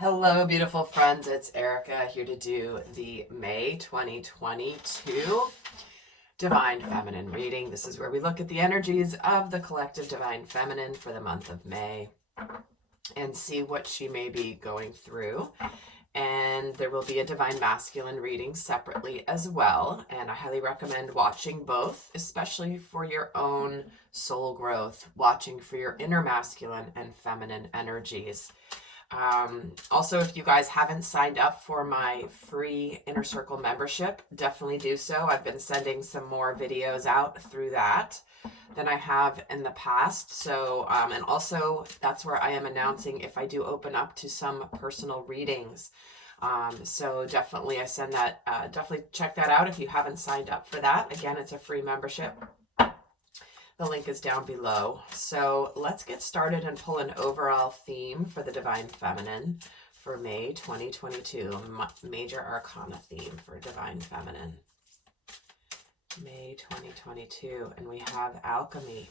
Hello, beautiful friends. It's Erica here to do the May 2022 Divine Feminine reading. This is where we look at the energies of the collective Divine Feminine for the month of May and see what she may be going through. And there will be a Divine Masculine reading separately as well. And I highly recommend watching both, especially for your own soul growth, watching for your inner masculine and feminine energies. Also, if you guys haven't signed up for my free Inner Circle membership, definitely do so. I've been sending some more videos out through that than I have in the past. So, and also that's where I am announcing if I do open up to some personal readings. So definitely I send that, definitely check that out if you haven't signed up for that. Again, it's a free membership. The link is down below. So let's get started and pull an overall theme for the Divine Feminine for May 2022. Major Arcana theme for Divine Feminine. May 2022. And we have Alchemy.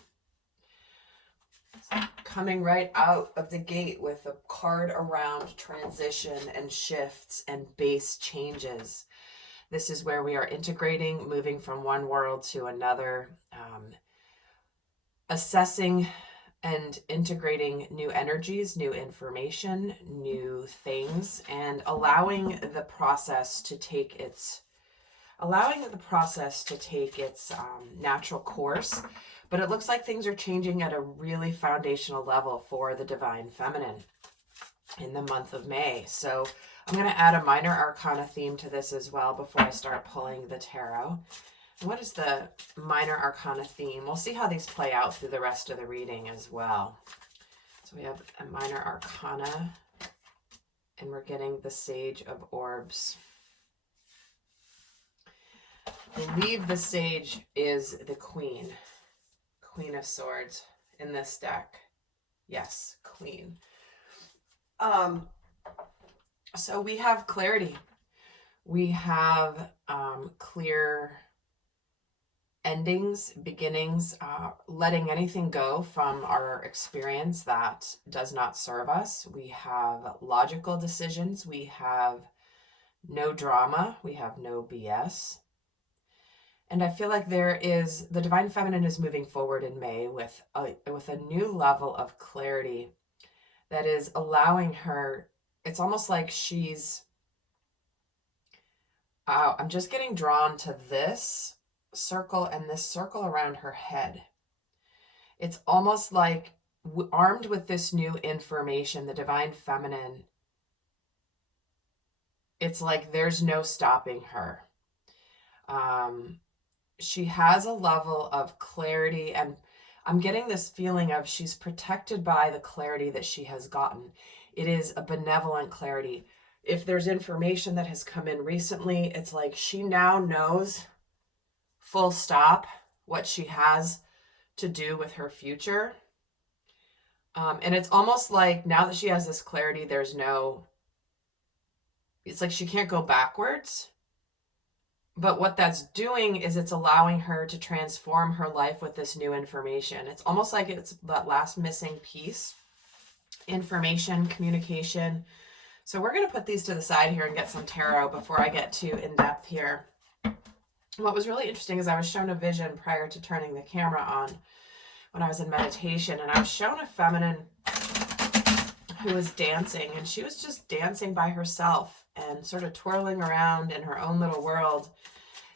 Coming right out of the gate with a card around transition and shifts and base changes. This is where we are integrating, moving from one world to another, assessing and integrating new energies, new information, new things, and allowing the process to take its natural course. But it looks like things are changing at a really foundational level for the Divine Feminine in the month of May. So I'm going to add a minor arcana theme to this as well before I start pulling the tarot. What is the minor arcana theme? We'll see how these play out through the rest of the reading as well. So we have a minor arcana, and we're getting the Sage of Orbs. I believe the Sage is the Queen of Swords in this deck. Yes, Queen. So we have clarity. We have clear endings, beginnings, letting anything go from our experience that does not serve us. We have logical decisions. We have no drama. We have no BS. And I feel like the Divine Feminine is moving forward in May with a new level of clarity that is allowing her. It's almost like she's, I'm just getting drawn to this circle and this circle around her head. It's almost like armed with this new information, the Divine Feminine, it's like there's no stopping her. She has a level of clarity, and I'm getting this feeling of she's protected by the clarity that she has gotten. It is a benevolent clarity. If there's information that has come in recently, it's like she now knows full stop what she has to do with her future. And it's almost like now that she has this clarity, it's like she can't go backwards. But what that's doing is it's allowing her to transform her life with this new information. It's almost like it's that last missing piece. Information, communication. So we're going to put these to the side here and get some tarot before I get too in depth here. What was really interesting is I was shown a vision prior to turning the camera on when I was in meditation, and I was shown a feminine who was dancing, and she was just dancing by herself and sort of twirling around in her own little world.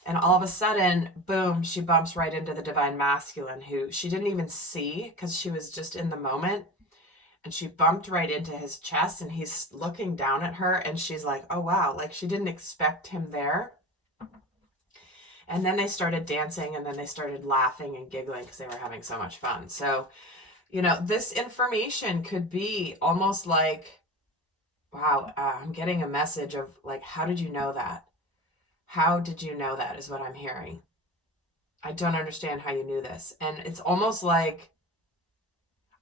And all of a sudden, boom, she bumps right into the Divine Masculine, who she didn't even see because she was just in the moment. And she bumped right into his chest, and he's looking down at her, and she's like, oh wow, like she didn't expect him there. And then they started dancing, and then they started laughing and giggling because they were having so much fun. So, this information could be almost like, wow, I'm getting a message of like, how did you know that? How did you know that is what I'm hearing. I don't understand how you knew this. And it's almost like,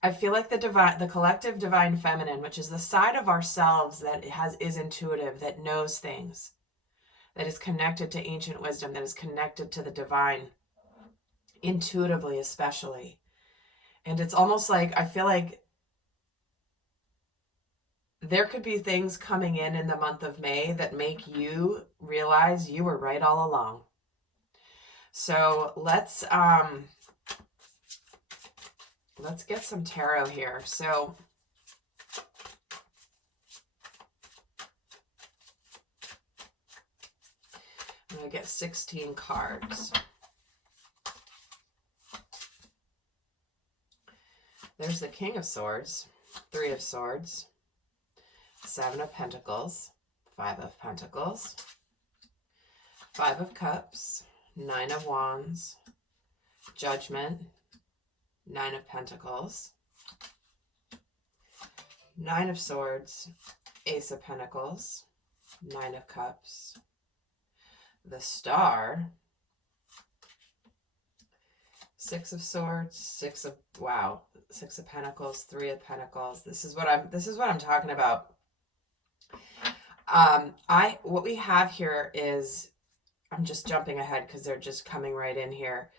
I feel like the collective Divine Feminine, which is the side of ourselves that is intuitive, that knows things, that is connected to ancient wisdom, that is connected to the divine, intuitively especially. And it's almost like, I feel like there could be things coming in the month of May that make you realize you were right all along. So let's get some tarot here. So I'm going to get 16 cards. There's the King of Swords, Three of Swords, Seven of Pentacles, Five of Pentacles, Five of Cups, Nine of Wands, Judgment, Nine of Pentacles, Nine of Swords, Ace of Pentacles, Nine of Cups, the Star, Six of Swords, Six of Pentacles, Three of Pentacles. This is what I'm talking about. What we have here is, I'm just jumping ahead because they're just coming right in here.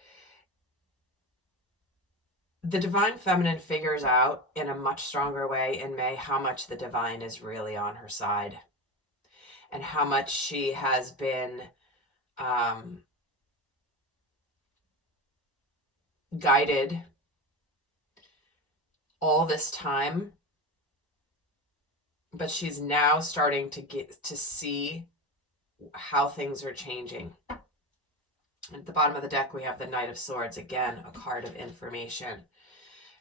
The divine feminine figures out in a much stronger way in May how much the divine is really on her side and how much she has been guided all this time, but she's now starting to get to see how things are changing. At the bottom of the deck, we have the Knight of Swords, again, a card of information,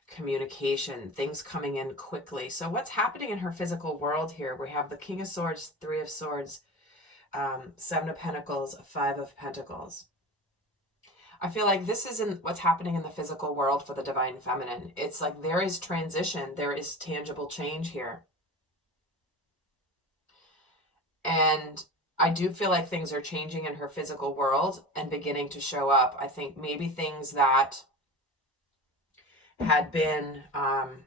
communication, things coming in quickly. So what's happening in her physical world here? We have the King of Swords, Three of Swords, Seven of Pentacles, Five of Pentacles. I feel like this isn't what's happening in the physical world for the divine feminine. It's like there is transition, there is tangible change here. And I do feel like things are changing in her physical world and beginning to show up. I think maybe things that had been, I'm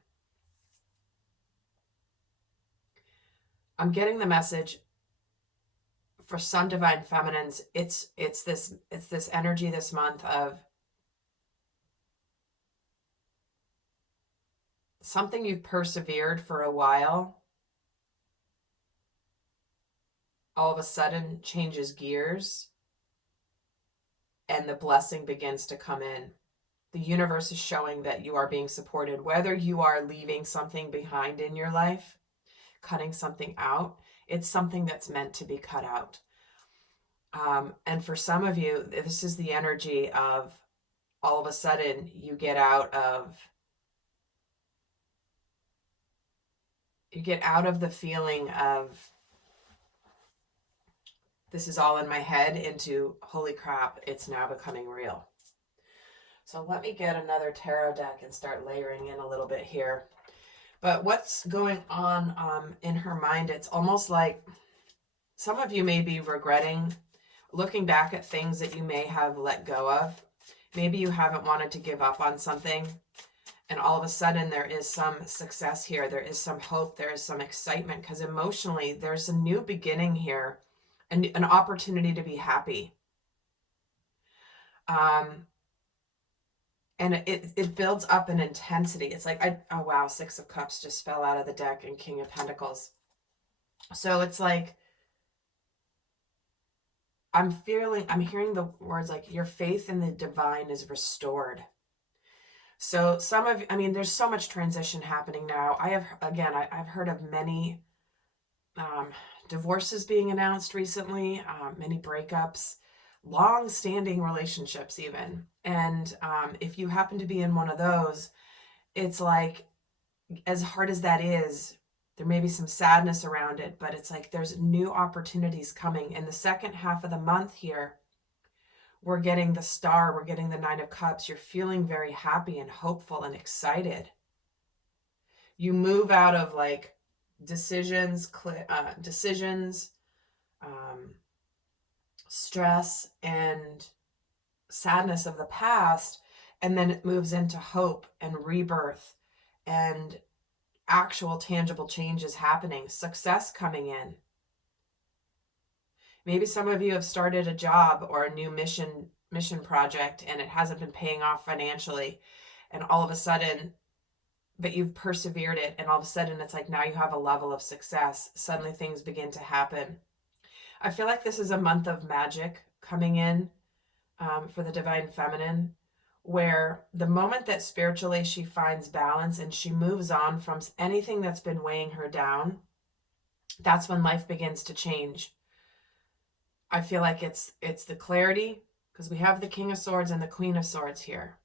getting the message for some divine feminines, it's this energy this month of something you've persevered for a while all of a sudden changes gears and the blessing begins to come in. The universe is showing that you are being supported, whether you are leaving something behind in your life, cutting something out. It's something that's meant to be cut out. And for some of you, this is the energy of all of a sudden you get out of the feeling of this is all in my head into holy crap, it's now becoming real. So let me get another tarot deck and start layering in a little bit here. But what's going on in her mind, it's almost like some of you may be regretting looking back at things that you may have let go of. Maybe you haven't wanted to give up on something, and all of a sudden there is some success here. There is some hope. There is some excitement because emotionally there's a new beginning here and an opportunity to be happy. And it builds up an intensity. It's like, oh wow, Six of Cups just fell out of the deck and King of Pentacles. So it's like, I'm hearing the words like your faith in the divine is restored. So there's so much transition happening now. I've heard of many divorces being announced recently, many breakups, long-standing relationships even. And if you happen to be in one of those, it's like, as hard as that is, there may be some sadness around it, but it's like there's new opportunities coming. In the second half of the month here, we're getting the Star, we're getting the Nine of Cups. You're feeling very happy and hopeful and excited. You move out of like decisions, stress and sadness of the past, and then it moves into hope and rebirth and actual tangible changes happening, success coming in. Maybe some of you have started a job or a new mission project and it hasn't been paying off financially, and all of a sudden but you've persevered it, and all of a sudden it's like now you have a level of success. Suddenly things begin to happen. I feel like this is a month of magic coming in for the divine feminine, where the moment that spiritually she finds balance and she moves on from anything that's been weighing her down, that's when life begins to change. I feel like it's the clarity, because we have the King of Swords and the Queen of Swords here.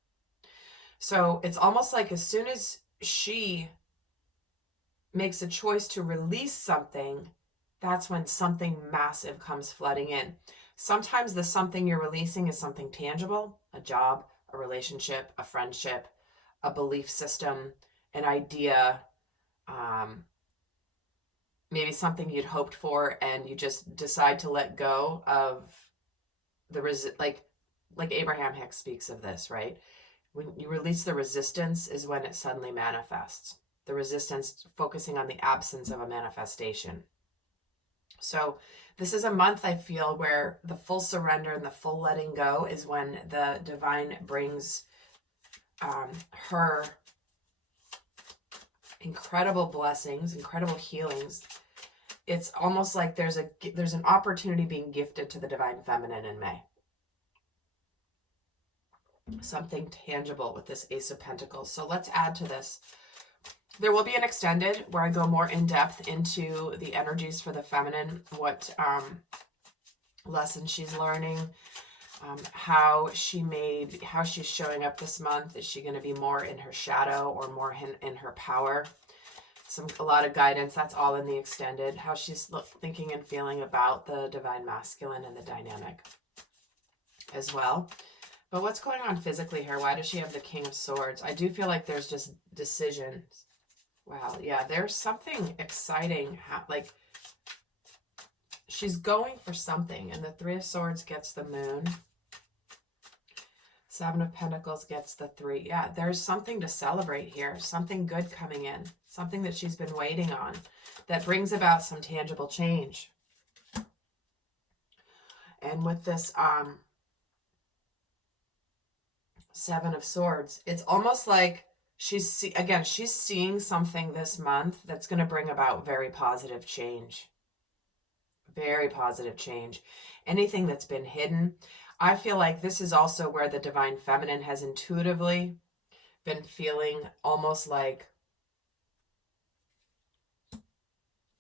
So it's almost like as soon as she makes a choice to release something, that's when something massive comes flooding in. Sometimes the something you're releasing is something tangible, a job, a relationship, a friendship, a belief system, an idea, maybe something you'd hoped for and you just decide to let go of the like Abraham Hicks speaks of this, right? When you release the resistance is when it suddenly manifests. The resistance focusing on the absence of a manifestation. So this is a month, I feel, where the full surrender and the full letting go is when the divine brings her incredible blessings, incredible healings. It's almost like there's an opportunity being gifted to the divine feminine in May. Something tangible with this Ace of Pentacles. So let's add to this. There will be an extended where I go more in depth into the energies for the feminine, what lessons she's learning, how she's showing up this month. Is she going to be more in her shadow or more in her power? A lot of guidance. That's all in the extended. How she's thinking and feeling about the divine masculine and the dynamic as well. But what's going on physically here? Why does she have the King of Swords? I do feel like there's just decisions. Wow, yeah, there's something exciting. Like, she's going for something. And the Three of Swords gets the Moon. Seven of Pentacles gets the 3. Yeah, there's something to celebrate here. Something good coming in. Something that she's been waiting on. That brings about some tangible change. And with this Seven of Swords, it's almost like she's seeing something this month that's going to bring about very positive change. Very positive change. Anything that's been hidden. I feel like this is also where the divine feminine has intuitively been feeling almost like,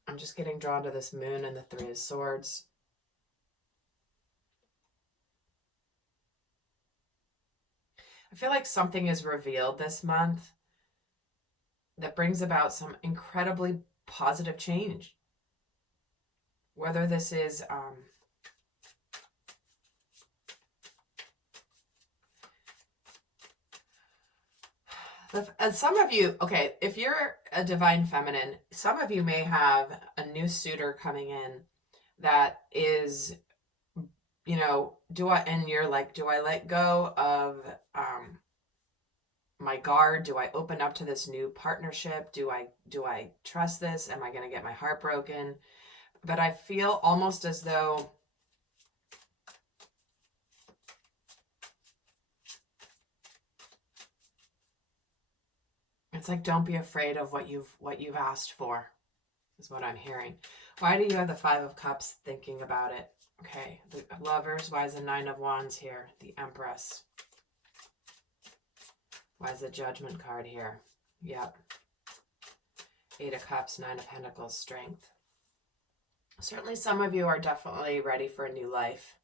I'm just getting drawn to this Moon and the Three of Swords. I feel like something is revealed this month that brings about some incredibly positive change. Whether this is some of you, okay, if you're a divine feminine, some of you may have a new suitor coming in that is, and you're like, do I let go of my guard? Do I open up to this new partnership? Do I trust this? Am I going to get my heart broken? But I feel almost as though it's like, don't be afraid of what you've asked for, is what I'm hearing. Why do you have the Five of Cups thinking about it? Okay, the Lovers. Why is the Nine of Wands here? The Empress. Why is the Judgment card here? Yep. Eight of Cups, Nine of Pentacles, Strength. Certainly some of you are definitely ready for a new life.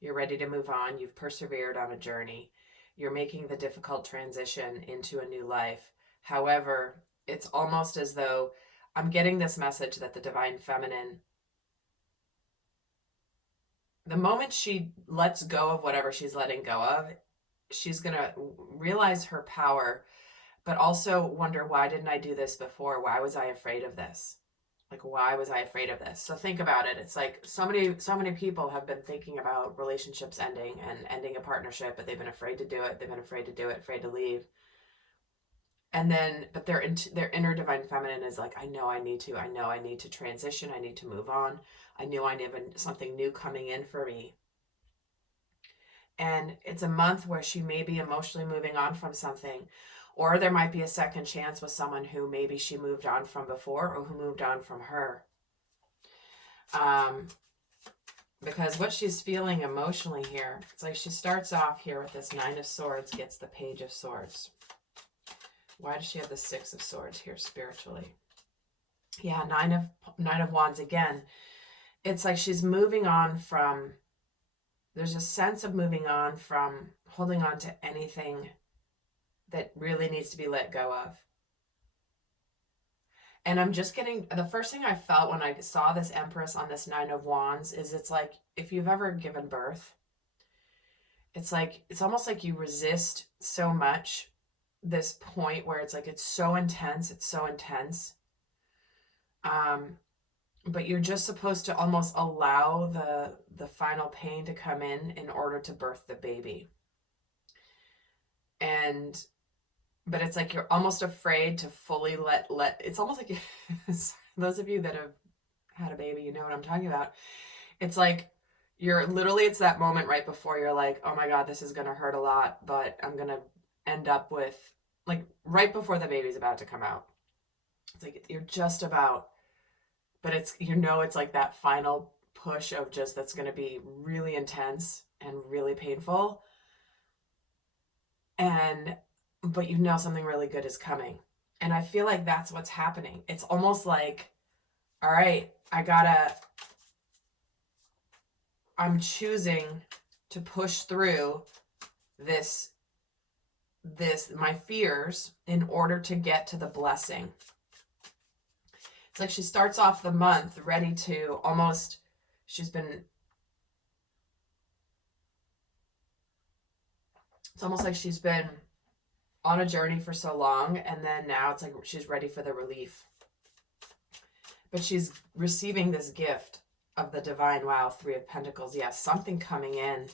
You're ready to move on. You've persevered on a journey. You're making the difficult transition into a new life. However, it's almost as though I'm getting this message that the divine feminine, the moment she lets go of whatever she's letting go of, she's going to realize her power, but also wonder, why didn't I do this before? Why was I afraid of this? Like, why was I afraid of this? So think about it. It's like so many people have been thinking about relationships ending and ending a partnership, but they've been afraid to do it. They've been afraid to do it, afraid to leave. And then, but their inner divine feminine is like, I know I need to transition. I need to move on. I knew I need something new coming in for me. And it's a month where she may be emotionally moving on from something, Or there might be a second chance with someone who maybe she moved on from before or who moved on from her. Because what she's feeling emotionally here, it's like she starts off here with this Nine of Swords, gets the Page of Swords. Why does she have the Six of Swords here spiritually? Yeah, Nine of Wands again. It's like she's moving on from, there's a sense of moving on from holding on to anything that really needs to be let go of. And I'm just getting, the first thing I felt when I saw this Empress on this Nine of Wands is it's like, if you've ever given birth, it's like, it's almost like you resist so much this point where it's like, it's so intense. It's so intense. But you're just supposed to almost allow the final pain to come in order to birth the baby. But it's like you're almost afraid to fully let it's almost like those of you that have had a baby, you know what I'm talking about. It's like you're literally, it's that moment right before you're like, oh my God, this is going to hurt a lot, but I'm going to end up with, like, right before the baby's about to come out. It's like you're just about, but it's, you know, it's like that final push of just, that's going to be really intense and really painful. But you know something really good is coming. And I feel like that's what's happening. It's almost like, all right, I'm choosing to push through this, my fears in order to get to the blessing. It's like she starts off the month ready to almost, it's almost like she's been on a journey for so long, and then now it's like she's ready for the relief. But she's receiving this gift of the divine. Wow, Three of Pentacles. Yes, something coming in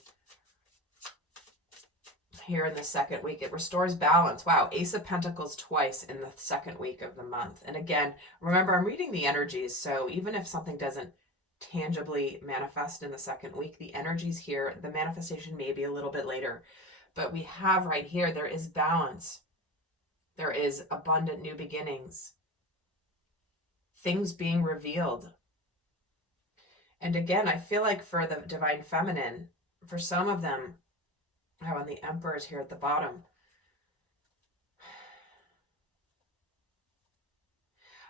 here in the second week. It restores balance. Wow, Ace of Pentacles twice in the second week of the month. And again, remember, I'm reading the energies, so even if something doesn't tangibly manifest in the second week, the energies here, the manifestation may be a little bit later. But we have right here, there is balance. There is abundant new beginnings. Things being revealed. And again, I feel like for the Divine Feminine, for some of them, oh, and the Emperor is here at the bottom.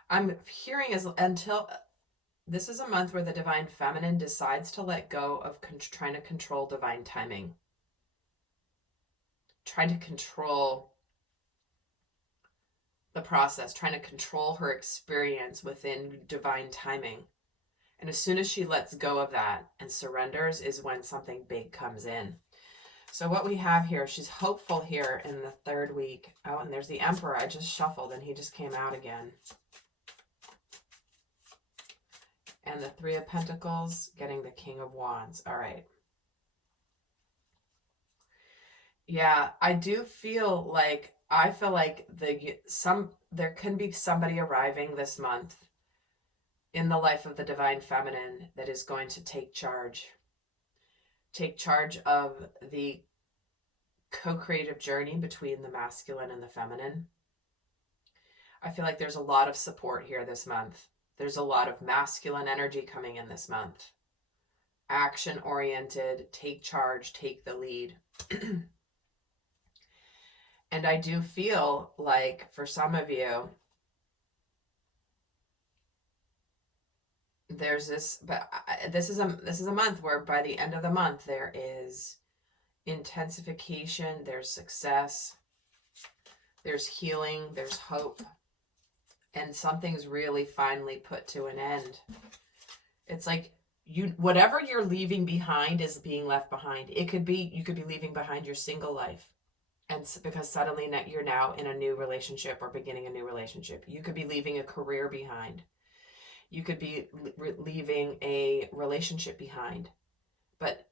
I'm hearing until this is a month where the Divine Feminine decides to let go of trying to control divine timing. Trying to control the process, trying to control her experience within divine timing. And as soon as she lets go of that and surrenders is when something big comes in. So what we have here, she's hopeful here in the third week. Oh, and there's the Emperor. I just shuffled and he just came out again. And the Three of Pentacles getting the King of Wands. All right. Yeah, I do feel like, there can be somebody arriving this month in the life of the Divine Feminine that is going to take charge of the co-creative journey between the masculine and the feminine. I feel like there's a lot of support here this month. There's a lot of masculine energy coming in this month. Action-oriented, take charge, take the lead. And I do feel like for some of you, there's this, but this is a month where by the end of the month, there is intensification, there's success, there's healing, there's hope, and something's really finally put to an end. It's like whatever you're leaving behind is being left behind. You could be leaving behind your single life. And because suddenly you're now in a new relationship or beginning a new relationship. You could be leaving a career behind. You could be leaving a relationship behind. But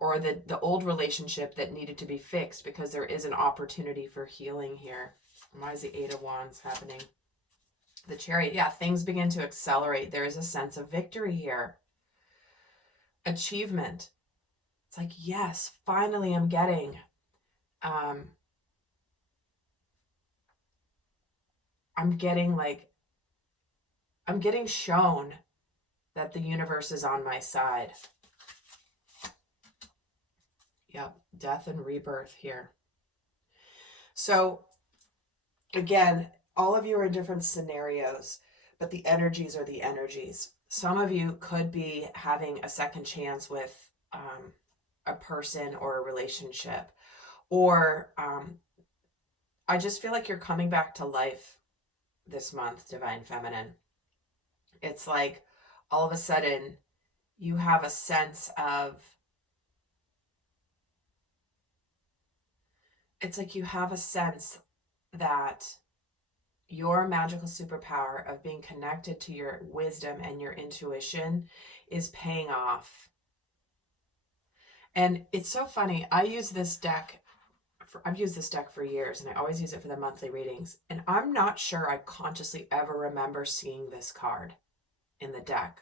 or the old relationship that needed to be fixed, because there is an opportunity for healing here. Why is the Eight of Wands happening? The Chariot. Yeah, things begin to accelerate. There is a sense of victory here. Achievement. It's like, yes, finally I'm getting I'm getting shown that the universe is on my side. Yep, death and rebirth here. So again, all of you are in different scenarios, but the energies are the energies. Some of you could be having a second chance with a person or a relationship, or I just feel like you're coming back to life this month, Divine Feminine. It's like all of a sudden you have a sense of, it's like you have a sense that your magical superpower of being connected to your wisdom and your intuition is paying off. And it's so funny. I've used this deck for years, and I always use it for the monthly readings. And I'm not sure I consciously ever remember seeing this card in the deck,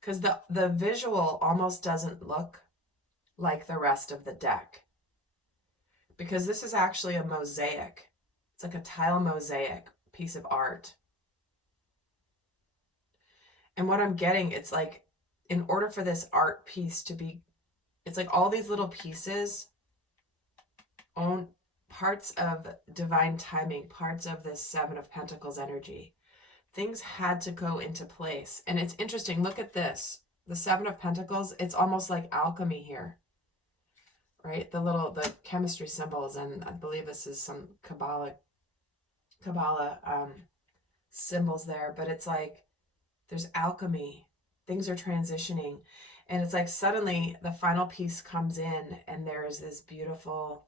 because the visual almost doesn't look like the rest of the deck, because this is actually a mosaic. It's like a tile mosaic piece of art. And what I'm getting, it's like, in order for this art piece to be, it's like all these little pieces own parts of divine timing, parts of this Seven of Pentacles energy. Things had to go into place. And it's interesting. Look at this. The Seven of Pentacles, it's almost like alchemy here, right? The chemistry symbols, and I believe this is some Kabbalah symbols there, but it's like there's alchemy. Things are transitioning. And it's like suddenly the final piece comes in and there's this beautiful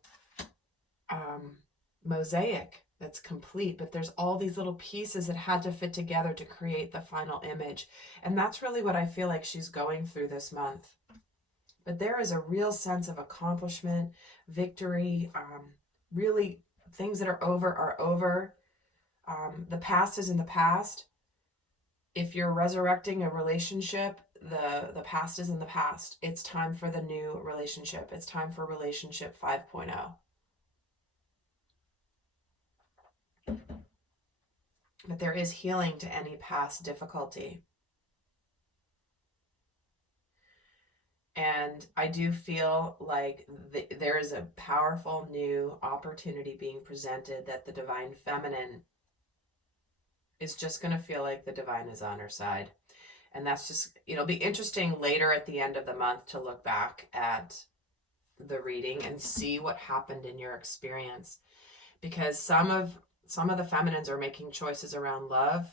mosaic that's complete, but there's all these little pieces that had to fit together to create the final image. And that's really what I feel like she's going through this month. But there is a real sense of accomplishment, victory, really things that are over. The past is in the past. If you're resurrecting a relationship, the past is in the past. It's time for the new relationship. It's time for relationship 5.0. But there is healing to any past difficulty. And I do feel like there is a powerful new opportunity being presented, that the Divine Feminine is just going to feel like the divine is on her side. And that's just, it'll be interesting later at the end of the month to look back at the reading and see what happened in your experience. Because some of the feminines are making choices around love,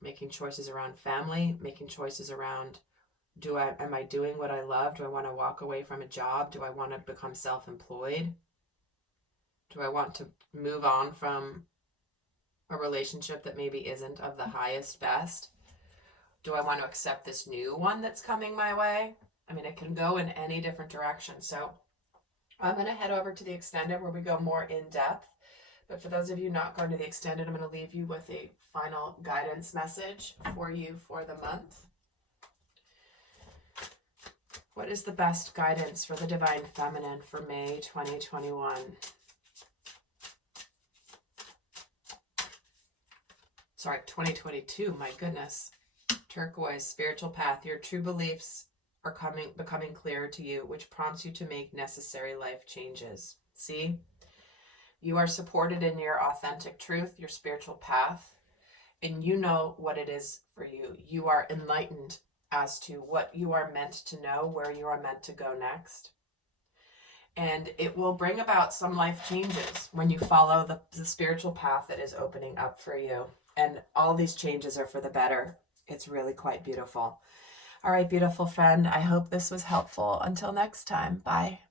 making choices around family, making choices around, am I doing what I love? Do I want to walk away from a job? Do I want to become self-employed? Do I want to move on from a relationship that maybe isn't of the highest best? Do I want to accept this new one that's coming my way? I mean, it can go in any different direction. So I'm going to head over to the extended where we go more in depth. But for those of you not going to the extended, I'm going to leave you with a final guidance message for you for the month. What is the best guidance for the Divine Feminine for May 2021? Sorry, 2022, my goodness. Turquoise, spiritual path. Your true beliefs are becoming clearer to you, which prompts you to make necessary life changes. See? You are supported in your authentic truth, your spiritual path, and you know what it is for you. You are enlightened as to what you are meant to know, where you are meant to go next. And it will bring about some life changes when you follow the spiritual path that is opening up for you. And all these changes are for the better. It's really quite beautiful. All right, beautiful friend. I hope this was helpful. Until next time. Bye.